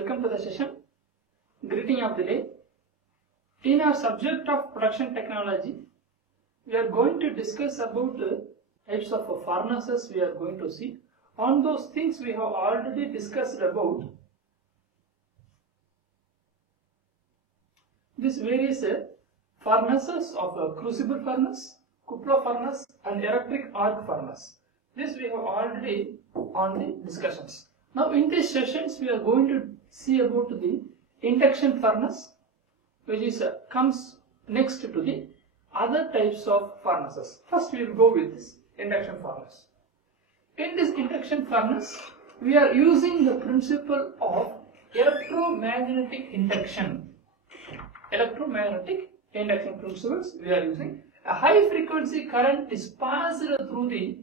Welcome to the session. Greeting of the day. In our subject of production technology, we are going to discuss about types of furnaces we are going to see. On those things we have already discussed about these various furnaces of crucible furnace, cupola furnace and electric arc furnace. This we have already on the discussions. Now in these sessions we are going to see about the induction furnace, which is comes next to the other types of furnaces. First we will go with this induction furnace. In this induction furnace we are using the principle of electromagnetic induction. Electromagnetic induction principles we are using. A high frequency current is passed through the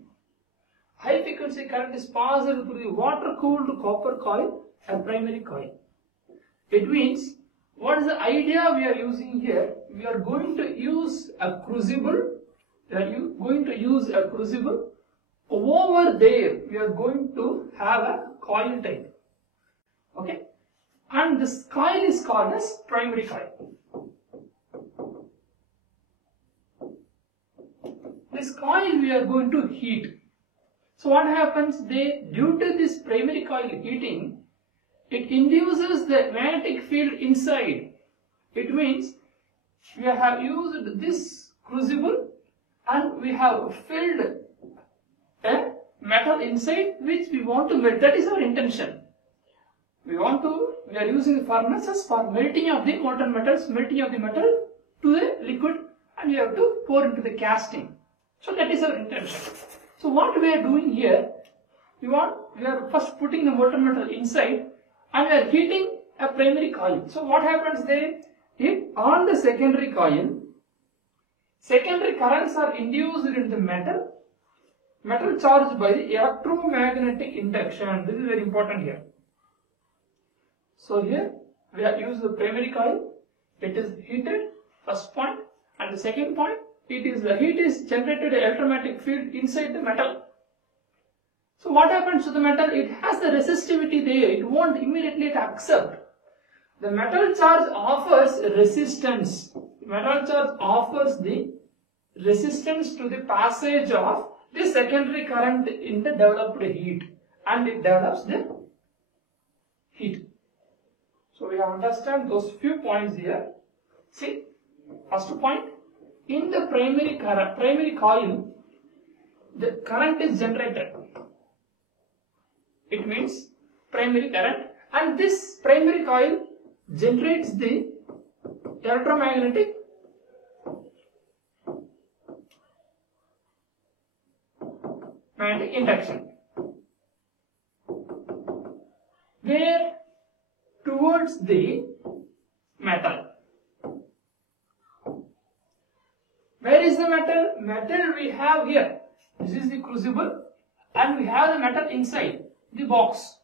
water cooled copper coil and primary coil. It means, what is the idea we are using here? We are going to use a crucible. Over there we are going to have a coil type. Okay, and this coil is called as primary coil. This coil we are going to heat. So what happens there? Due to this primary coil heating, it induces the magnetic field inside. It means we have used this crucible and we have filled a metal inside which we want to melt. That is our intention. We are using furnaces for melting of the molten metals, melting of the metal to the liquid, and we have to pour into the casting. So that is our intention. So what we are doing here, we are first putting the molten metal inside and we are heating a primary coil. So what happens there? If on the secondary coil, secondary currents are induced in the metal charged by the electromagnetic induction. This is very important here. So here we have used the primary coil. It is heated, first point, and the second point, the heat is generated an electromagnetic field inside the metal. So what happens to the metal? It has the resistivity there. It won't immediately accept. The metal charge offers resistance. The metal charge offers the resistance to the passage of the secondary current in the developed heat, and it develops the heat. So we have understand those few points here. See, first point. In the primary coil, the current is generated. It means primary current, and this primary coil generates the electromagnetic induction. Where? Towards the metal. Where is the metal? Metal we have here. This is the crucible, and we have the metal inside the box.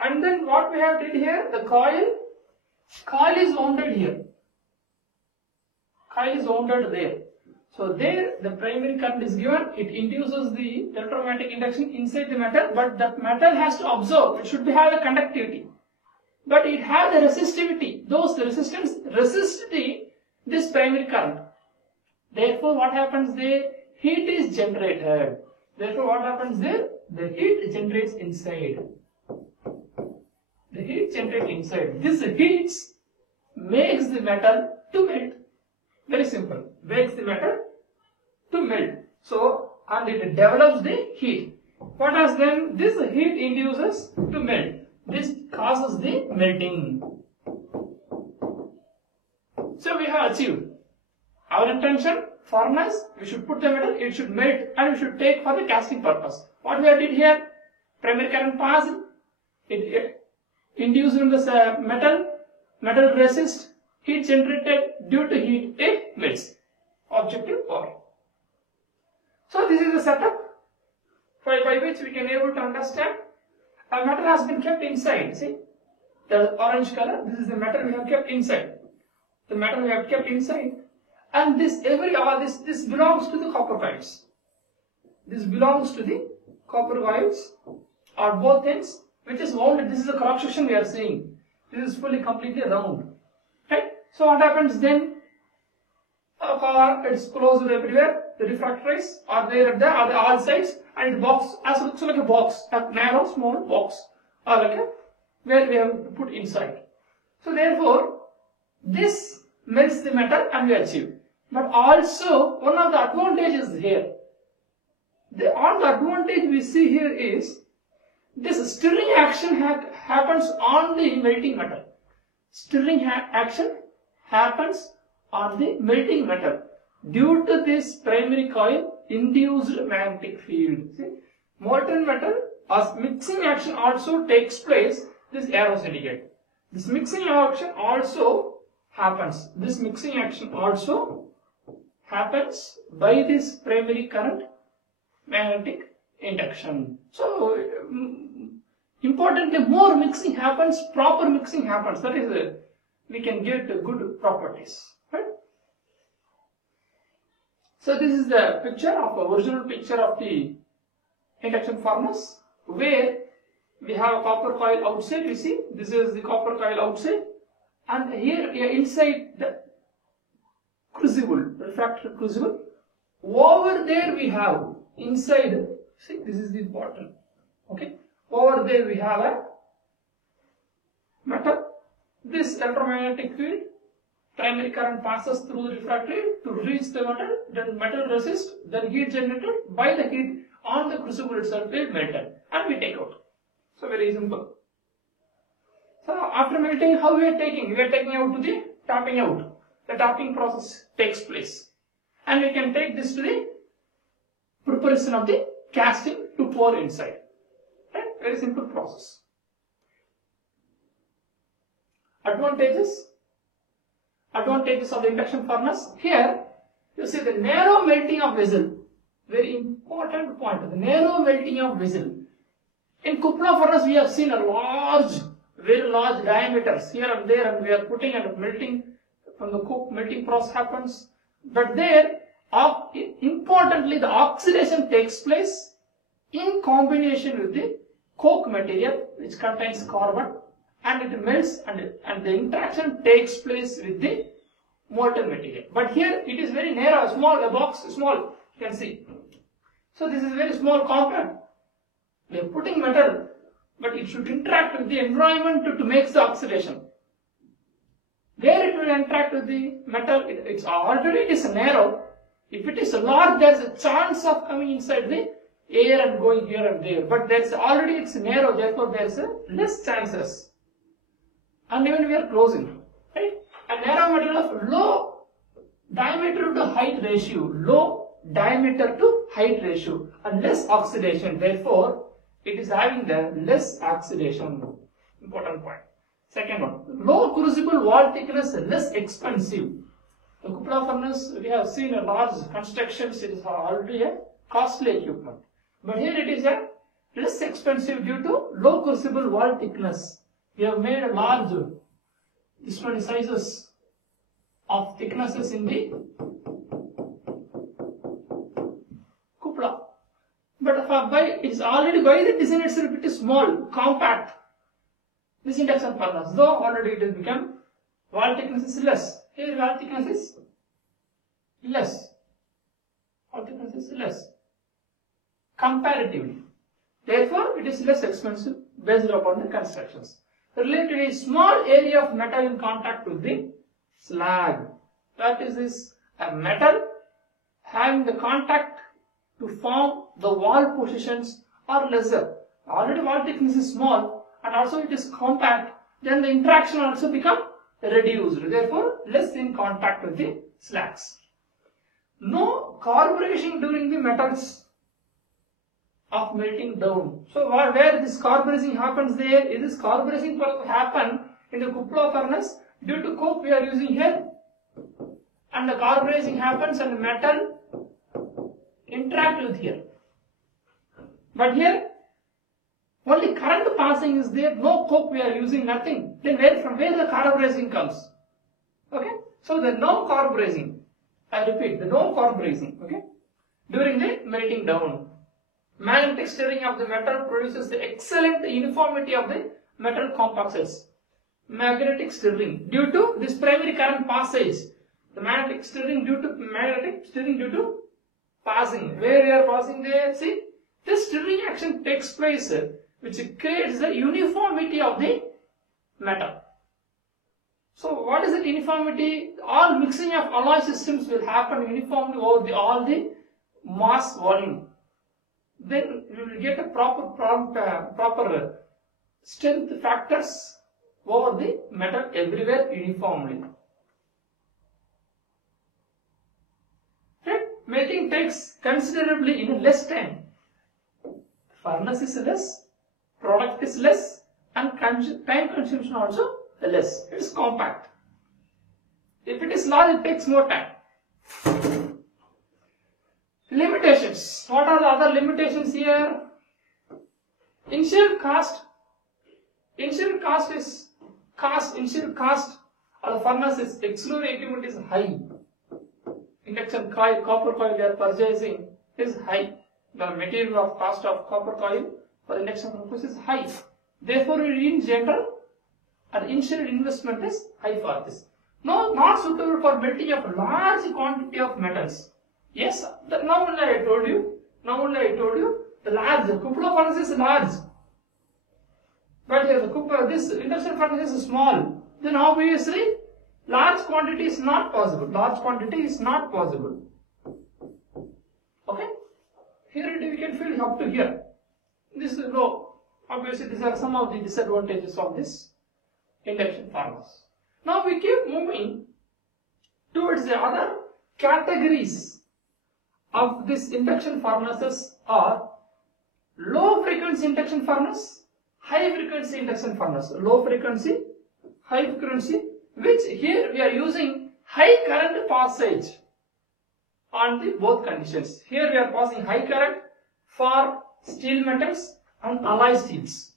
And then what we have did here? The coil is wounded here. Coil is wounded there. So there the primary current is given. It induces the electromagnetic induction inside the metal, but that metal has to absorb. It should have a conductivity, but it has the resistivity. Those resistance resist this primary current. Therefore, what happens there? Heat is generated. Therefore, what happens there? The heat generates inside. The heat generates inside. This heat makes the metal to melt. Very simple. Makes the metal to melt. So, and it develops the heat. What has then? This heat induces to melt. This causes the melting. So, we have achieved our intention. Furnace, we should put the metal, it should melt, and we should take for the casting purpose. What we have did here? Primary current passed, it induced in the metal resists, heat generated, due to heat, it melts. Objective over. So this is the setup by which we can able to understand. A metal has been kept inside. See, the orange color, this is the metal we have kept inside. The metal we have kept inside. And this belongs to the copper coils. This belongs to the copper coils, or both ends, which is rounded. This is the cross section we are seeing. This is fully completely round. Right? So what happens then? It's closed everywhere. The refractories are there at the all sides, and it box as looks like a box, a narrow small box, or like a where we have to put inside. So therefore, this melts the metal and we achieve. But also one of the advantages here. All the advantage we see here is this stirring action happens on the melting metal. Stirring action happens on the melting metal due to this primary coil induced magnetic field. See, molten metal as mixing action also takes place. This arrows indicate. This mixing action also happens. This mixing action also happens by this primary current magnetic induction. So importantly, more mixing happens, proper mixing happens. That is, we can get good properties. Right? So this is the picture of original picture of the induction furnace, where we have a copper coil outside. You see, this is the copper coil outside, and here inside the crucible, refractory crucible. Over there we have inside. See, this is the bottom. Okay. Over there we have a metal. This electromagnetic field, primary current passes through the refractory to reach the metal. Then metal resists. Then heat generated by the heat on the crucible itself is melted, and we take out. So very simple. So after melting, how we are taking? We are taking out to the tapping out. The tapping process takes place, and we can take this to the preparation of the casting to pour inside. Right? Very simple process. Advantages of the induction furnace. Here you see the narrow melting of vessel. Very important point. The narrow melting of vessel. In Kupla furnace we have seen a very large diameters here and there, and we are putting and melting. From the coke, melting process happens. But there, importantly, the oxidation takes place in combination with the coke material, which contains carbon, and it melts, and the interaction takes place with the molten material. But here it is very narrow, small, the box is small, you can see. So this is very small compound. We are putting metal, but it should interact with the environment to make the oxidation. There it will interact with the metal. It is narrow. If it is large, there is a chance of coming inside the air and going here and there. But there is already it's narrow, therefore there is less chances. And even we are closing, right? A narrow metal of low diameter to height ratio, and less oxidation. Therefore, it is having the less oxidation. Important point. Second one, low crucible wall thickness, less expensive. The Kupla furnace, we have seen a large constructions, it is already a costly equipment. But here it is a less expensive due to low crucible wall thickness. We have made a large, this many sizes of thicknesses in the Kupla. But it is already by the design itself, it is small, compact. This induction furnace, though already it has become, wall thickness is less. Here wall thickness is less. Wall thickness is less. Comparatively. Therefore, it is less expensive based upon the constructions. Relatively small area of metal in contact with the slag. That is this metal having the contact to form the wall positions are lesser. Already wall thickness is small, and also it is compact, then the interaction also become reduced, therefore less in contact with the slags. No carburizing during the metals of melting down. So where this carburizing happens there, is this carburizing happen in the Kupla furnace due to coke we are using here, and the carburizing happens and the metal interact with here. But here only current passing is there, no coke we are using, nothing. Then from where the carburizing comes? Okay, so the no carburizing. I repeat, the no carburizing. Okay, during the melting down. Magnetic stirring of the metal produces the excellent uniformity of the metal composites. Magnetic stirring due to this primary current passage. The magnetic stirring due to passing. Where we are passing there, see, this stirring action takes place, which creates the uniformity of the metal. So what is it uniformity? All mixing of alloy systems will happen uniformly over all the mass volume. Then you will get a proper strength factors over the metal everywhere uniformly. Right? Melting takes considerably in less time. Furnace is less, product is less, and time consumption also less. It is compact. If it is large, it takes more time. Limitations. What are the other limitations here? Initial cost of the furnace is excluding equipment is high. Induction coil, copper coil we are purchasing is high. The material of cost of copper coil for induction purpose is high. Therefore, in general, an initial investment is high for this. No, not suitable for melting of large quantity of metals. Yes, now only I told you. The large cupola furnace is large, but this induction furnace is small. Then obviously, large quantity is not possible. Okay. Here we can fill up to here. This is low. Obviously, these are some of the disadvantages of this induction furnace. Now we keep moving towards the other categories of this induction furnaces are low frequency induction furnace, high frequency induction furnace. Low frequency, high frequency, which here we are using high current passage on the both conditions. Here we are passing high current for steel metals and alloy steels.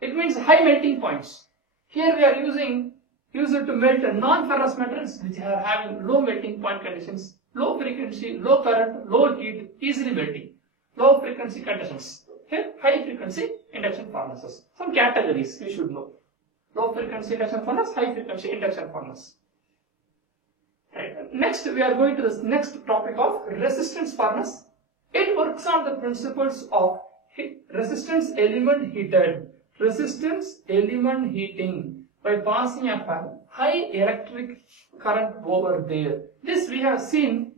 It means high melting points. Here we are using it to melt non-ferrous metals which are having low melting point conditions, low frequency, low current, low heat, easily melting. Low frequency conditions. Here high frequency induction furnaces. Some categories we should know. Low frequency induction furnace, high frequency induction furnace. Right. Next we are going to the next topic of resistance furnace. It works on the principles of resistance element heated. Resistance element heating by passing a high electric current over there. This we have seen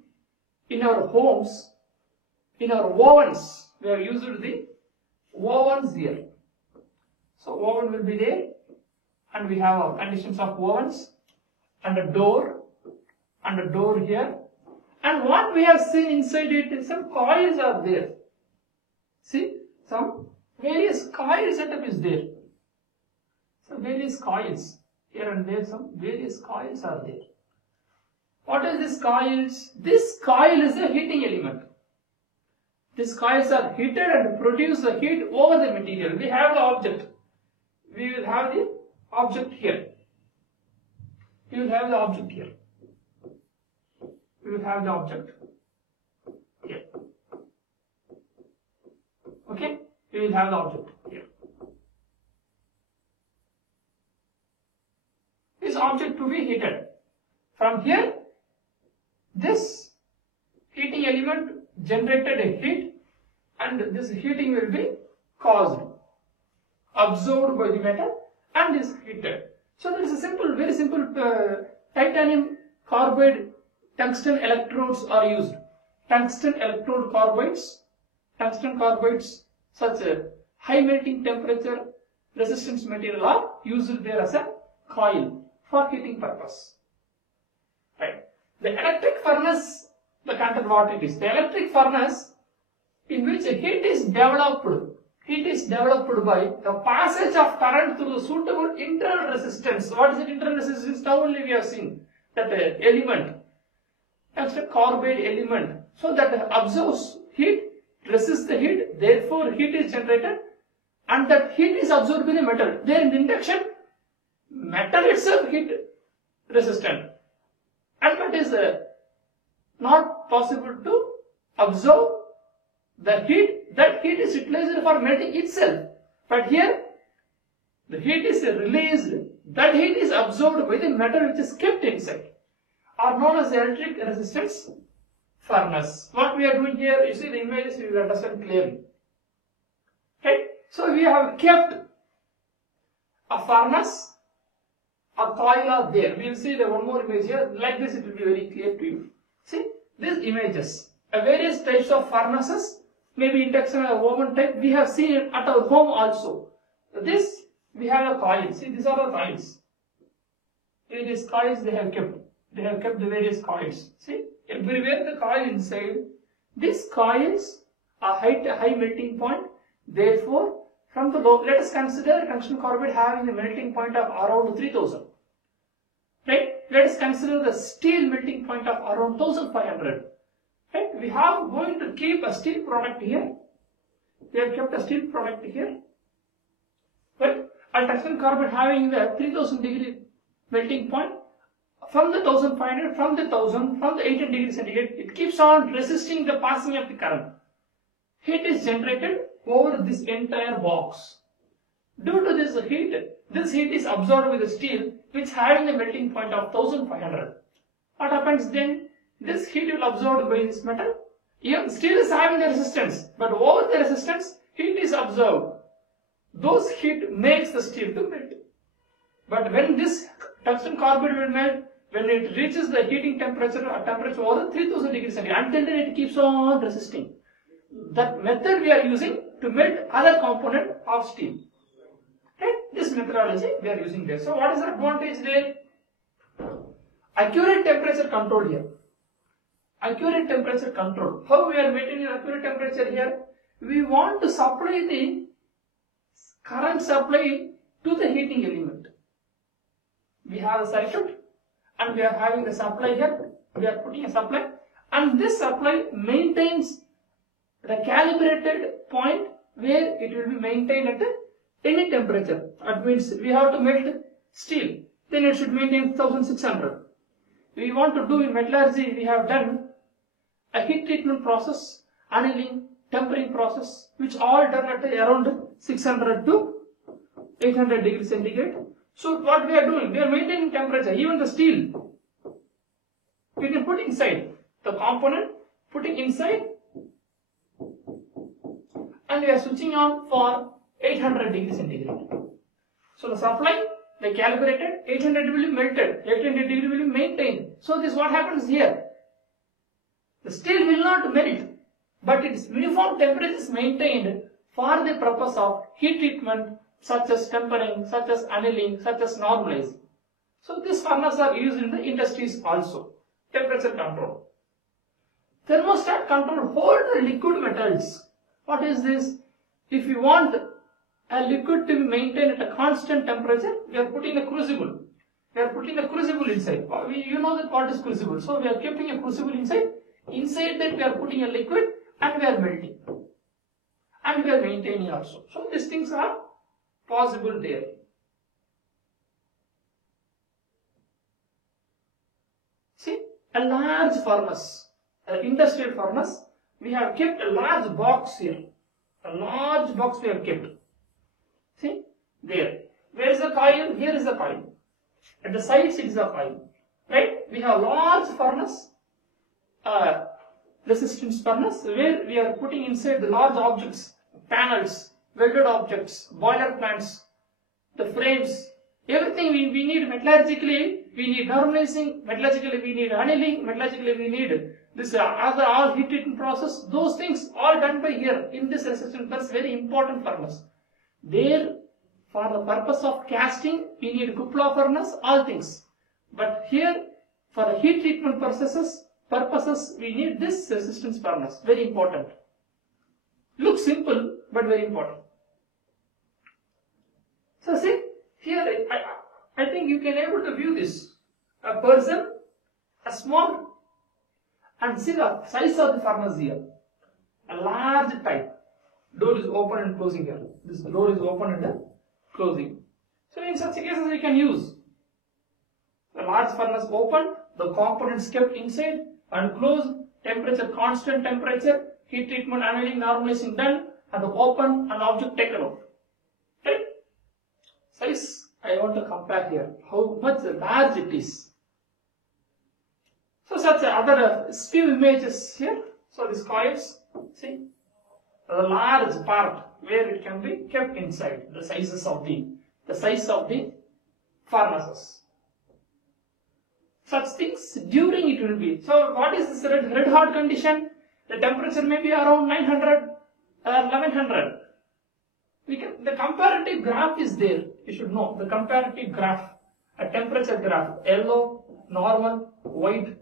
in our homes, in our ovens. We have used the ovens here. So oven will be there, and we have our conditions of ovens and a door here. And what we have seen inside it is some coils are there. See, some various coil setup is there. So various coils here and there, some various coils are there. What is this coils? This coil is a heating element. These coils are heated and produce the heat over the material. We have the object. We will have the object here. We will have the object here. We will have the object here. Okay? We will have the object here. This object to be heated. From here, this heating element generated a heat, and this heating will be caused, absorbed by the metal, and is heated. So there is a simple, very simple titanium carbide tungsten electrodes are used. Tungsten electrode carbides, such a high melting temperature resistance material are used there as a coil for heating purpose. Right. The electric furnace, the content what it is. The electric furnace in which heat is developed by the passage of current through the suitable internal resistance. What is the internal resistance? Now only we have seen that element, tungsten carbide element, so that absorbs heat, resists the heat, therefore heat is generated, and that heat is absorbed in the metal. There in the induction, metal itself heat resistant, and that is not possible to absorb that heat is utilized for melting itself. But here, the heat is released, that heat is absorbed by the metal which is kept inside, are known as the electric resistance furnace. What we are doing here, you see the images, you will understand clearly. Okay, so we have kept a furnace, a coil are there. We will see the one more image here. Like this, it will be very clear to you. See these images, various types of furnaces, maybe induction or oven type. We have seen it at our home also. This we have a coil. See, these are the coils. Various coils they have kept. They have kept the various coils. See, everywhere the coil inside. These coils are high melting point. Therefore, from the low, let us consider tungsten carbide having a melting point of around 3000. Right? Let us consider the steel melting point of around 1500. Right? We have going to keep a steel product here. We have kept a steel product here. But a tungsten carbide having the 3000 degree melting point, from the 1500, from the 1000, from the 18 degrees centigrade, it keeps on resisting the passing of the current. Heat is generated over this entire box. Due to this heat is absorbed with the steel, which having a melting point of 1500. What happens then? This heat will absorb by this metal. Even steel is having the resistance, but over the resistance, heat is absorbed. Those heat makes the steel to melt. But when this tungsten carbide will melt, when it reaches the heating temperature over 3000 degrees centigrade, until then it keeps on resisting. That method we are using to melt other component of steel. Right? This methodology we are using there. So what is the advantage there? Accurate temperature control here. Accurate temperature control. How we are maintaining accurate temperature here? We want to supply the current supply to the heating element. We have a circuit and we are having the supply here. We are putting a supply, and this supply maintains the calibrated point where it will be maintained at any temperature. That means we have to melt steel, then it should maintain 1600. We want to do in metallurgy, we have done a heat treatment process, annealing, tempering process, which all done at around 600 to 800 degrees centigrade. So what we are doing, we are maintaining temperature. Even the steel, we can put inside the component, putting inside, and we are switching on for 800 degrees centigrade. So the supply, they calibrated, 800 will be melted, 800 degree will be maintained. So this what happens here. The steel will not melt, but its uniform temperature is maintained for the purpose of heat treatment, such as tempering, such as annealing, such as normalizing. So these furnaces are used in the industries also. Temperature control. Thermostat control hold the liquid metals. What is this? If you want a liquid to be maintained at a constant temperature, we are putting a crucible. We are putting a crucible inside. You know that what is crucible. So we are keeping a crucible inside. Inside that we are putting a liquid and we are melting. And we are maintaining also. So these things are possible there. See, a large furnace, an industrial furnace, we have kept a large box here. A large box we have kept. See, there. Where is the coil? Here is the coil. At the sides it is the coil. Right? We have large furnace, resistance furnace, where we are putting inside the large objects, panels, welded objects, boiler plants, the frames, everything we need metallurgically, we need normalizing, metallurgically we need annealing, metallurgically we need this other all heat treatment process, those things all done by here in this resistance. That's very important furnace. There, for the purpose of casting, we need cupola furnace, all things. But here, for the heat treatment purposes, we need this resistance furnace, very important. Looks simple, but very important. So see, here I think you can able to view this. A person, a small, and see the size of the furnace here. A large type. Door is open and closing here. This door is open and closing. So in such cases we can use the large furnace open, the components kept inside and closed, temperature constant temperature, heat treatment, annealing, normalizing done, and the open and object taken out. Right? Size, I want to compare here, how much large it is. So such other few images here. So these coils, see, the large part where it can be kept inside, the size of the furnaces. Such things during it will be. So what is this red hot condition? The temperature may be around 900 or 1100. The comparative graph is there. You should know the comparative graph, a temperature graph, yellow, normal, white,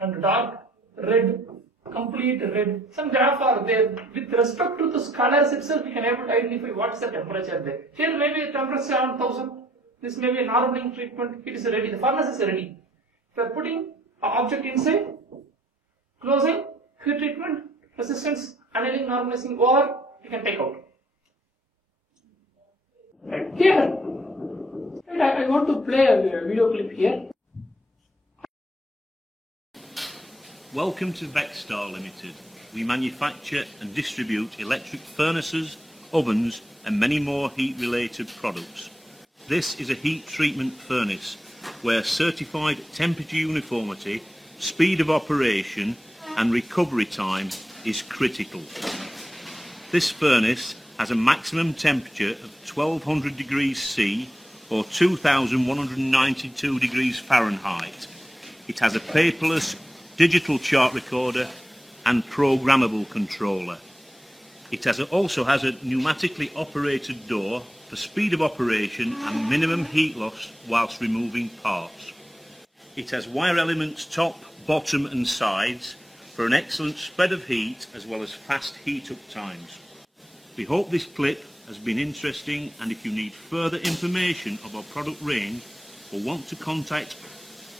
and dark, red, complete red. Some graph are there. With respect to the colors itself, we can able to identify what is the temperature there. Here maybe the temperature around 1000. This may be a normalizing treatment. It is ready. The furnace is ready. If you are putting an object inside, closing, heat treatment, resistance, annealing, normalizing over, you can take out. Right here, I want to play a video clip here. Welcome to Vexstar Limited. We manufacture and distribute electric furnaces, ovens and many more heat-related products. This is a heat treatment furnace where certified temperature uniformity, speed of operation and recovery time is critical. This furnace has a maximum temperature of 1200 degrees C or 2192 degrees Fahrenheit. It has a paperless digital chart recorder and programmable controller. It also has a pneumatically operated door for speed of operation and minimum heat loss whilst removing parts. It has wire elements top, bottom and sides for an excellent spread of heat as well as fast heat up times. We hope this clip has been interesting, and if you need further information of our product range or want to contact,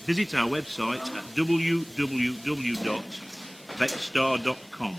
visit our website at www.vexstar.com.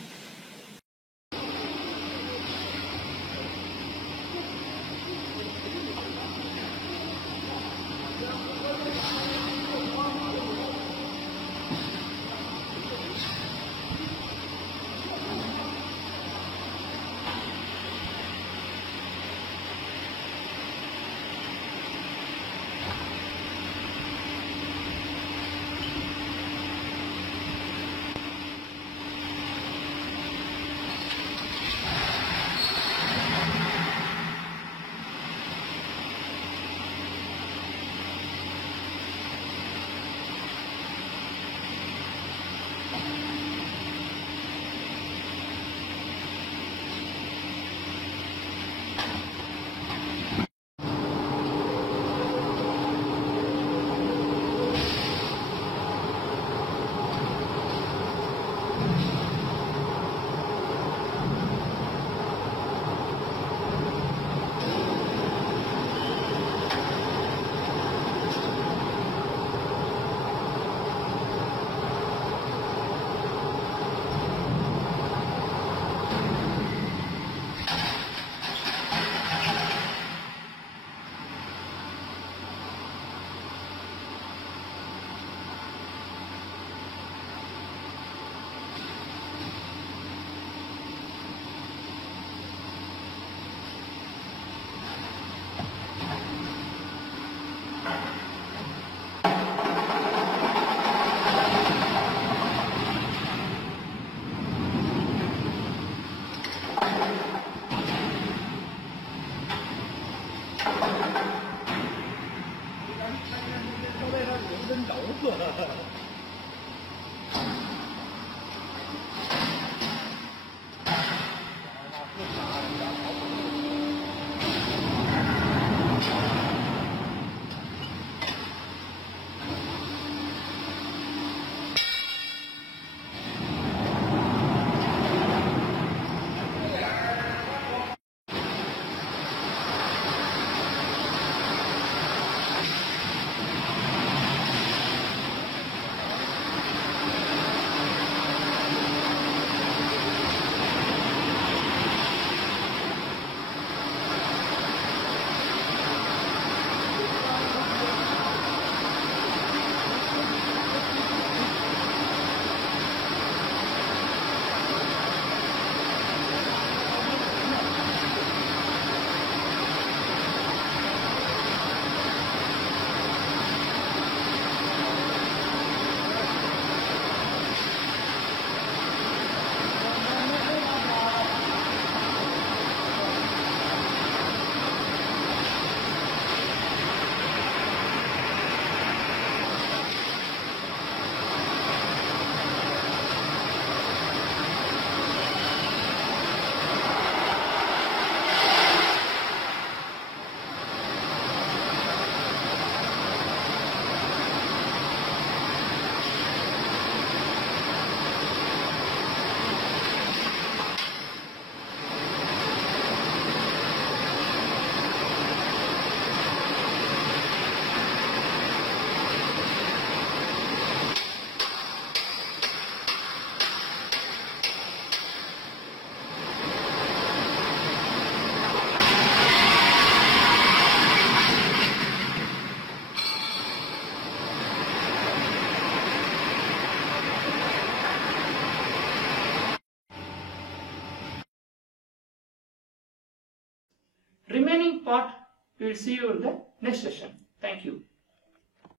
remaining part we will see you in the next session. Thank you.